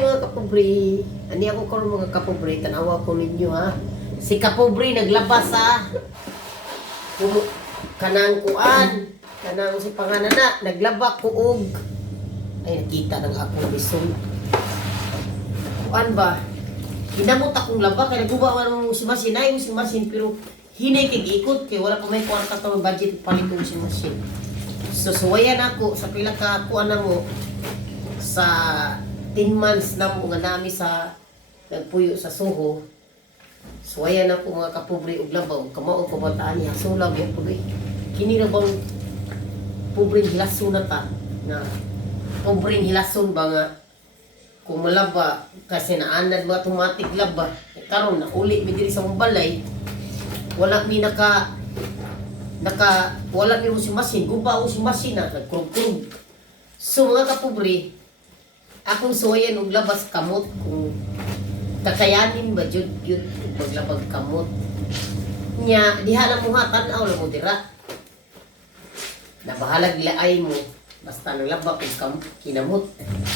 Hi mga kapobre. Ani ako karon mga kapobre, tanawa ko ninyo ha. Si kapobre naglabas sa kanang kuan, kanang si panganana naglaba kuog. Ay nakita ng akong bisong. Kuan ba? Kinamot akong laba kay naguba man mo si Masin ay si Masin pero hinay kay ikot kay wala pa may kwarta ka budget palitong si Masin. So suwayan ako sa pila ka kuan na mo sa 10 months na mo nga nami sa nagpuyo sa Soho. Suwayan na po mga kapobre og labaw, kamao ko bataan niya. So labi po kini na bang pobreng hilason na ta na pobreng hilason ba nga kung malaba kasi naanad mga automatic laba karon na uli mi diri sa balay wala mi wala mi si Masin guba o si Masin na nagkurog-kurog. So mga kapobre, akong suwayan og labas kamot kung kakayanin ba jud paglabag kamot nya diha lang mo tan-aw lang mo dira nabahalag laay mo basta naglaba kung kinamot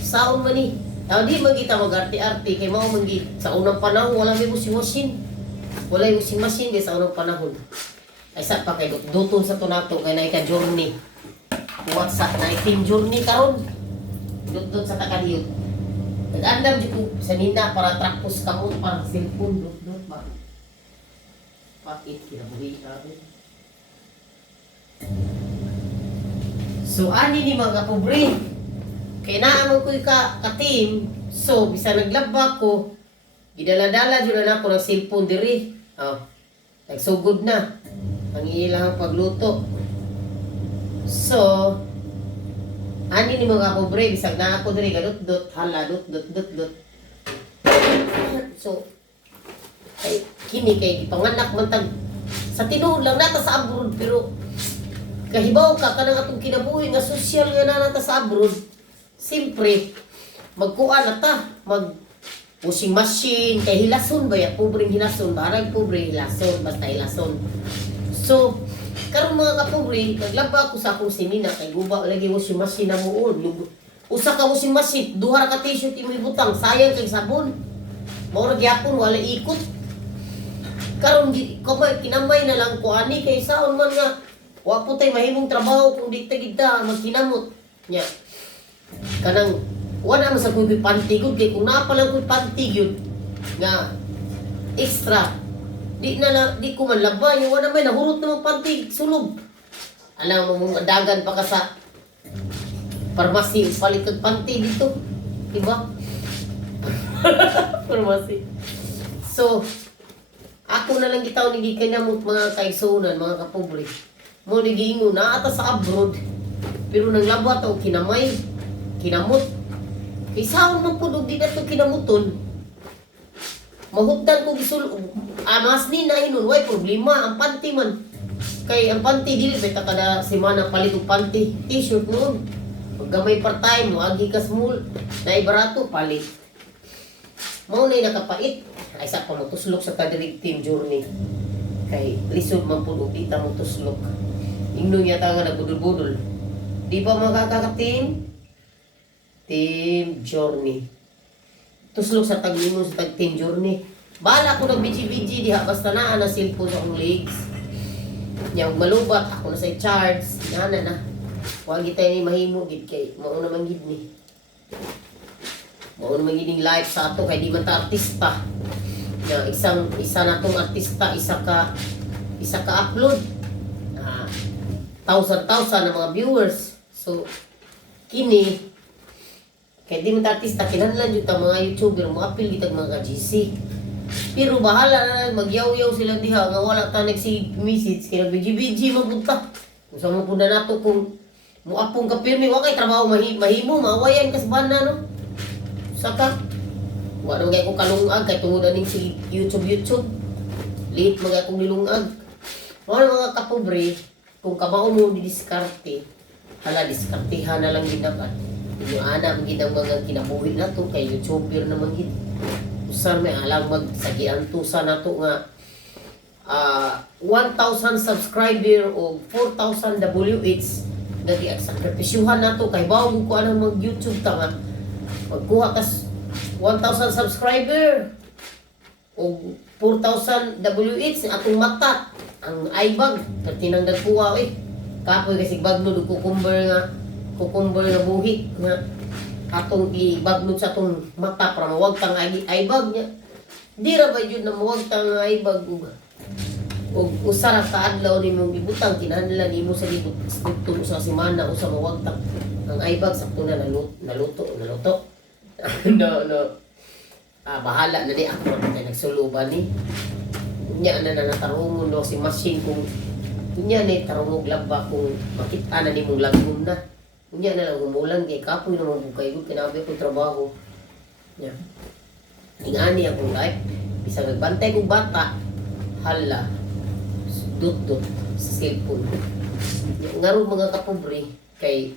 saon man ni di magita mag-arte-arte kay mao manggid sa unang panahon wala may si Masin wala yung si Masin kay sa unang panahon ay sa pa kay duton sa tunato kay naika journey what's up na team journey karon dudot sa takaniyot. Nag-andam di ko sa nina para trakpos kamot para cellphone dudot ba. Pakit kinabuhi natin. So ani ni mga kapobre. Kay naamon ko ka-team. So bisa naglaba ko. Gidala-dala jud na ako ng cellphone diri. Nagsugod na. Ang ilang pagluto. So ani ni mga kapobre, bisag na ako diri gadot-dot, hala dot-dot. So, kay kini kay panganak man tag sa tinuod lang nata sa abroad pero kahibaw ka kanang atong kinabuhi nga social nga nata sa abroad. Simpre magkuan ata, mag washing machine kay hilason ba ya pobreng hilason, barang pobre hilason, basta hilason. So, karon mga kapobre, naglaba ko sa akong sinina kay guba lagi washing machine na muon. Usa ka washing machine, duha ka t-shirt imo ibutang, sayang kay sabon. Mao ra gyapon wala ikot. Karon kamay kinamay na lang ko ani kay saon man nga wa po tay mahimong trabaho kung di ta gid magkinamot nya. Kanang wala man sa kuy pantigod kay kung naa pa lang kuy pantigod nga extra di ko man laba yung wala may nahurot na pantig sulog. Alam mo mong dagan pa ka sa parmasi palit kag panty dito. Diba? Parmasi. So, ako na lang gitaw ni gikanamot mga kaigsunan, mga kapobre. Mo ni giingon na ata sa abroad. Pero nang laba ta og kinamay, kinamot. Kay saan man pud og di na to kinamuton. Mahutdan ko gisul mas ni na inon way problema ang panty man kay ang panty dili sa kada semana palit og panty t-shirt noon gamay part time mo agi ka small na barato palit mao nay nakapait ay sa pamutuslok sa kadirig team journey kay lisod man pud og dita mo tuslok ingnon yata nga nagbudol-budol di pa makaka-team journey tuslok sa taglimon sa tag-team journey. Bala ko nag-BG diha basta naa na cellphone sa akong legs. Yang malubat ako na sa charge. Nana na. Wag gitay ni mahimo gid kay mao na man gid ni. Mao na man gid live sa ato kay di man ta artista. Yang isa na tong artista, isa ka upload. Thousand na mga viewers. So kini kaya di man artista, kinahanglan yun ang mga YouTuber, mga apil kitag mga GC. Pero bahala na, magyaw-yaw sila diha, nga wala ta nagsi-message, kaya nag-BG mapunta. Kung saan mo puna nato kung muapong ka pirmi, wakay trabaho mahimo, maawayan ka sa bana, no? Saka, wala mga kong kalungag, kaya tungod aning si YouTube. Liit mga kong nilungag. Wala mga kapobre, kung kamao mo didiskarte, hala, diskartehan na lang ginakat. Yung anak gid ang mga kinabuhi na to kay YouTuber naman gid. Usan may alang magsagiantusa na to nga 1,000 subscriber o 4,000 WH nagi sakripisyuhan na to kay bawo ko anang mag YouTube ta nga magkuha kas 1,000 subscriber o 4,000 WH atong mata ang aibag katinang dagkuha kapoy kasi bagnod og kukumber nga buhit nga atong ibagnod sa atong mata para mawag tang aibag niya di ra ba yun na mawag tang aibag og usara ka adlaw nimong ibutang kinahanglan nimo sa libot tulo sa semana usa mawag tang ang aibag sakto na naluto no bahala na ni ako kay nagsuluban ni nya na natarungon do si machine kung nya ni tarungog laba kung makita na nimong lagom na nya na lang umulan kay kapoy naman bugay ko kinabi ko trabaho nya ingani akong life bisag nagbantay kong bata hala dut sa cellphone ngaro mga kapobre kay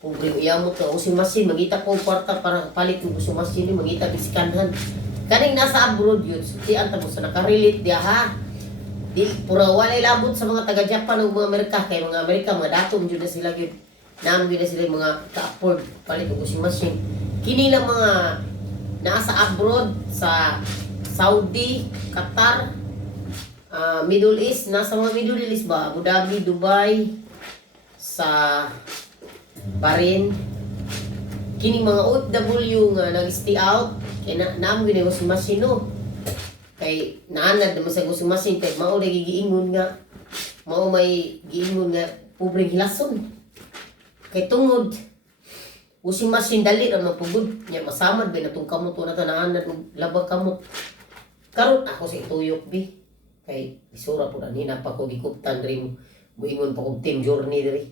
pobre iyamot ka si machine mangita ko kwarta para palit ko si machine mangita biskanhan kaning nasa abroad yun di anta mo sa nakarelate dia ha di pura walay labot sa mga taga Japan ug mga Amerika kay mga Amerika mga datom jud na sila gyud namo gyud na sila mga ka-afford palit ko si machine kini lang mga nasa abroad sa Saudi, Qatar, Middle East, nasa mga Middle East ba Abu Dhabi, Dubai sa Bahrain kini mga OFW nga nag-stay out kay naam gyud si machine no kay naanad naman sa si machine kay mao lagi giingon nga mao may giingon nga pobreng hilason kay tungod si machine dali ra mapugod nya masamad ba natong kamot na naanad og labag kamot karon ako sa ituyok bi kay isura pud ani na pa ko gikuptan diri moingon pa kog team journey diri.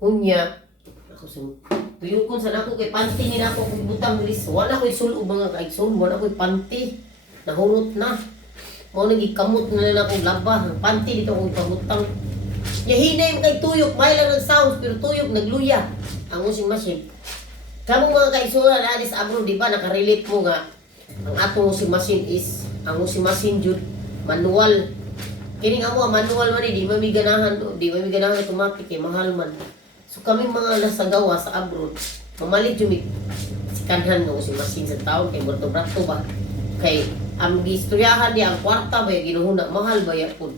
Unya, ako sa tuyukon sa nako kay panty ni nako kung butang bilis. Wala ko'y sulod mga kaigsoon, wala ko'y panty. Nahurot na. Mao nang gikamot na lang akong laba. Ang panty dito akong pamutang. Yahinay kay tuyok, may lang ng sounds pero tuyok nagluya. Ang washing machine. Kamong mga kaigsoon na alis abroad, di ba nakarelate mo nga ang atong washing machine is ang washing machine jud manual. Kining amo manual man di mamiganahan, automatic kay mahal man. So kami mga nasa gawa sa abroad, mamalit yung sikanhan no si machine sa taon kay brato ba. Kay ang gistoryahan niya ang kwarta ba ginuhuna mahal ba ya pud.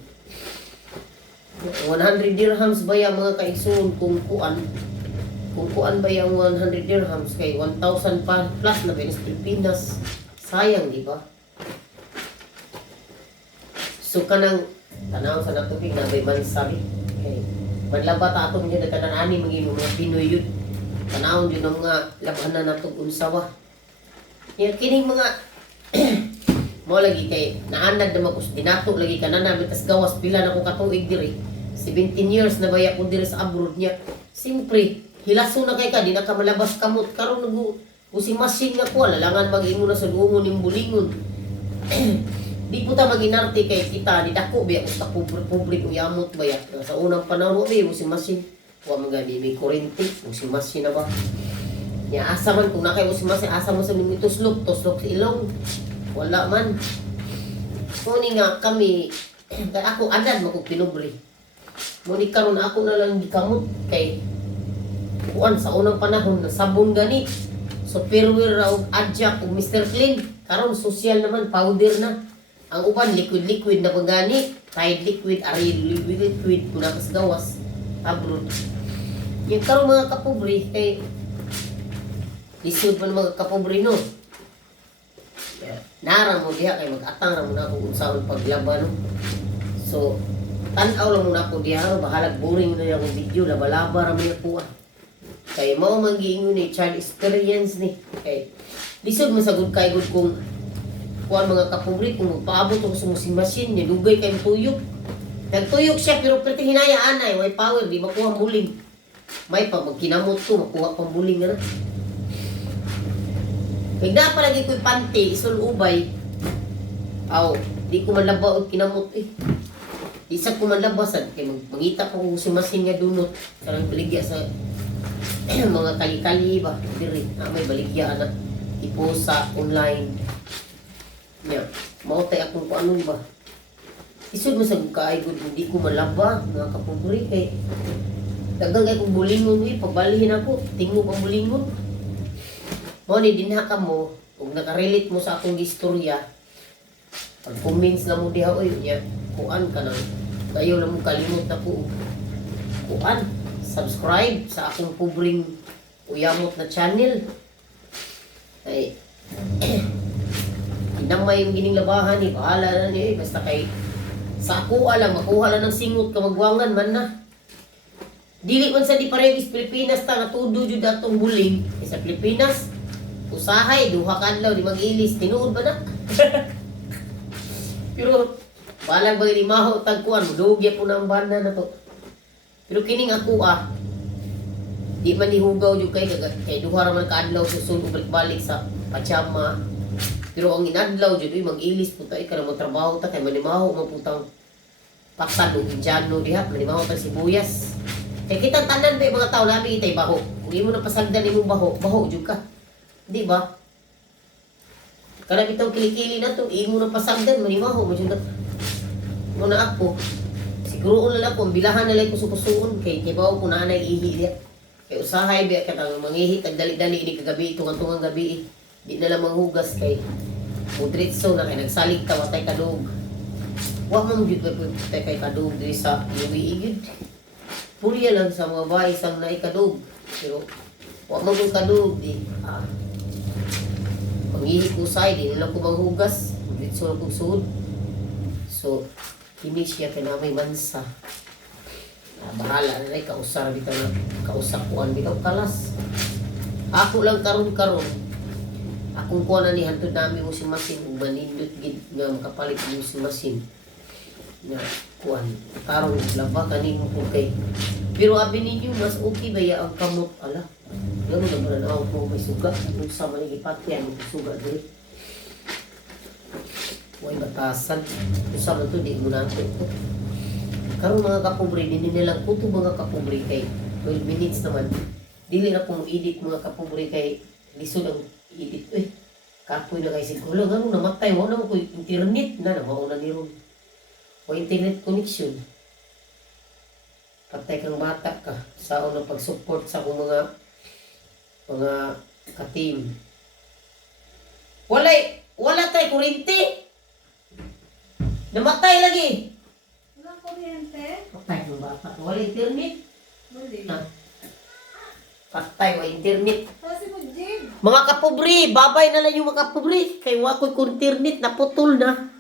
100 dirhams ba ya mga kaigsoon kung kuan ba yang 100 dirhams kay 1,000 pa plus na Venus Pilipinas. Sayang di ba? So kanang tanaw sa natubig na may mansabi kay manlaba ta atong yun nagkananani mga Pinoy yun tanawon yun ang mga labanan na itong unsawa yan kining mga mo lagi kay naanad naman ko binato lagi ka na namin tas gawas pila na ko katuig diri 17 years na baya ko diri sa abroad niya simpre hilaso na kay ka di na ka malabas kamot karon using machine nga ko lalangan mag-ingon na sa lungon yung bulingon di po ta maginarte kay kita ni dako biya usta pobre kung yamot baya sa unang panahon bi using machine wa magani may kurente using machine na ba nya asa man kung nakay using machine asa mo sa nimituslok tuslok sa ilong wala man kuni nga kami kay ako adad mako pinobre muni karon ako na lang gikamot kay kuan sa unang panahon na sabon gani Superior raw adjak ug Mr. Clean karon social naman powder na ang uban liquid na pagani Tide liquid ari liquid kuna kas gawas abroad yung karon mga kapobre kay lisod man mga kapobre no nara mo diha kay mag-atang ra mo na kung unsaon paglaban no so tan-aw lang mo na ko diha bahalag boring na yung video laba-laba ra mo kuha kay mao man giingon ni child experience ni kay lisod man sagud kay gud kung kuan mga kapobre kung magpaabot og sa washing machine ni dugay kay tuyok nagtuyok siya pero perti hinayaan ay way power di makuha buling may pa magkinamot to makuha pang buling na kay dapat lagi ko'y panty isul ubay aw di ko malaba og kinamot isa ko malabasan kay mangita ko kung si machine nga dunot karang baligya sa mga kali-kali ba diri may baligya na iposa online nya mao tay akong kuanon ba isud mo sa kaay gud hindi ko malaba mga kapobre kay Dagang kay kong bulingon pagbalihin ako, tingog ang bulingon. Mo ni dinha ka mo, kung nakarelate mo sa akong istorya, pag comments na mo diha oy nya, kuan ka nang kayo lang mo kalimot na ko. Kuan, subscribe sa akong pobreng uyamot na channel. Ay, inamay yung gining labahan ni, bahala na niya basta kay sa ako alam, makuha lang ng singot ka magwangan man na. Dili man sa di parehis Pilipinas ta nga tudo jud atong buling. Sa Pilipinas, usahay duha ka adlaw di mag-ilis tinuod ba na? Pero balag ba ni maho tagkuan, dugya po na ang banda na to. Pero kining ako di man nihugaw jud kay duha ra man ka adlaw susunod balik-balik sa pachama. Pero ang inadlaw jud mag-ilis po tayo kada mo trabaho ta kay manimaho maputang paksan o Indiano diha manimaho ta sibuyas. Kaya kita tanan ba mga tao labi itay baho. Kung imo na pasagdan imong baho jud ka. Di ba? Kada bitaw kilikili na to, imo na pasagdan manimaho mo jud na. Mo na ako. Siguro na lang ko bilahan na lang ko sukusuon kay bawo ko na anay ihi diha. Kay usahay ba katang mangihi tag dali-dali ini kagabi tungang gabi. Di na lang manghugas kay mudritso na kay nagsalig ta watay kadug. Wa man gyud kay kadug diri sa luwi gyud. Purya lang sa mga bahay sang naikadug. Pero, wak mo kong kadug, di. Mangihi ko say, di nilang ko manghugas. Dito na kong suod. So, kini siya kinamay mansa. Bahala na rin, kausar bitaw na, kausakuan bitaw kalas. Ako lang karon. Akong kuha na ni hantod namin mo si Masin, manindot gid nga makapalit mo si Masin. Na kuan tarong laba kanimo po kay pero abi ninyo mas okay ba ya ang kamot ala yan mo na ako po may suga kung sa manigipati yan may suga dito way batasan kung sa man to di mo natin karon mga kapobre din nilang kuto mga kapobre kay 12 minutes naman dili na po edit mga kapobre kay lisod ang edit kapoy na kay siguro nga namatay mo na ko internet na mauna ni ron o internet connection. Patay kang bata ka sa unang pag-support sa akong mga ka-team. Wala tay kuryente. Namatay lagi. Wala kuryente? Patay kang bata. Wala internet. Wala. Patay wa internet. Kasi mo, Jim. Mga kapobre, babay na lang yung mga kapobre. Kay wakoy ko internet, naputol na.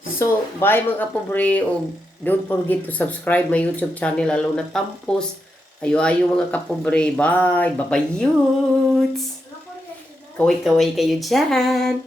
So, bye mga kapobre, o don't forget to subscribe my YouTube channel, lalo na Tampos. Ayo-ayo mga kapobre, bye! Bye-bye, yuts! Kaway-kaway kayo dyan!